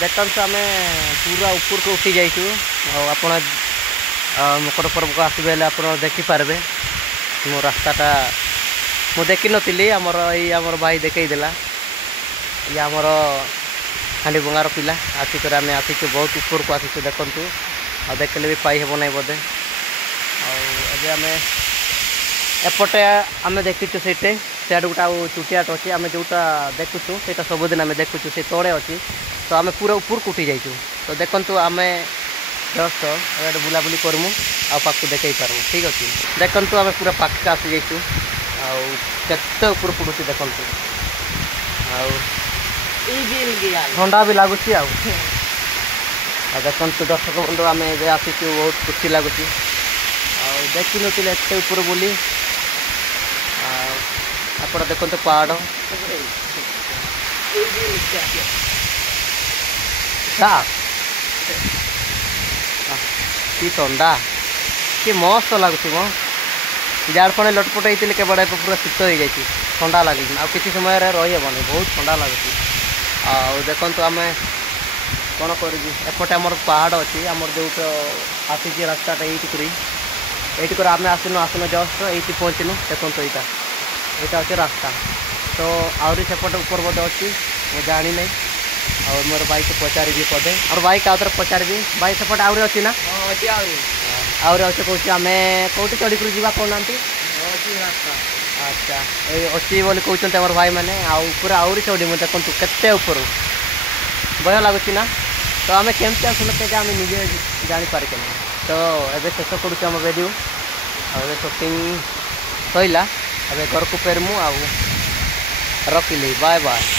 देखो आम पूरा ऊपर को उठी जाइए आप मकर पर्व को आसबे आप देखिपारे मो रास्ताटा मु देखी नी आमर आमर भाई देखईदेला ये आमर हांडी बंगार पिला आसिक आम आसिक बहुत ऊपर को आसी देखु आ देखले भी पाई हेब ना बोधे आम एपटे आम देखीचु से गोटा चुटियाट अच्छी आम जोटा देखुचु से सबुदिन आम देखुचु से तले अच्छी तो आम पूरा ऊपर को उठी जाइचु तो देखु आम जस्ट बुलाबुली करमु आखु देखई पारमु ठीक अच्छे देखु आम पूरा पाख आसी जाइचु आते ऊपर पड़ुची देखु ठंडा भी लगुच देखु दर्शक बंधु आम आसीचु बहुत खुशी लगुच देखी नी एत ऊपर बोली आप देखो पहाड़ कि ठंडा कि मस्त लगुच मो झाड़फड़े लटपट होते केवल पूरा शीत हो जाए ठंडा लगे आ कि समय रहीहबनी बहुत ठंडा लगुच देखु आम कौन करपटे आमर पहाड़ अच्छी आमर जो आसी रास्ताटा ये आम आसन आसन जस्ट ये पहुँचनु देखो यहाँ यहाँ अच्छे रास्ता तो आहरी सेपटे ऊपर बोधे अच्छी मुझे जानी नहीं और मोर भाई को पचारि पदे और भाई का पचारि भाई सेपटे आहरी अच्छी ना आहरी अच्छे कौन आम कौटी चढ़ी जावा कौन अच्छा ये अच्छी बोली कहते आम भाई मैंने ऊपर आहरी चढ़ी मुझे देखो केते ऊपर भय लगुच ना तो आम केमती आसलु के आम निजे जापारे तो ये शेष करुँ आम वीडियो आ शूटिंग सैला अब घर को फेरमु आ रखिली बाय बाय।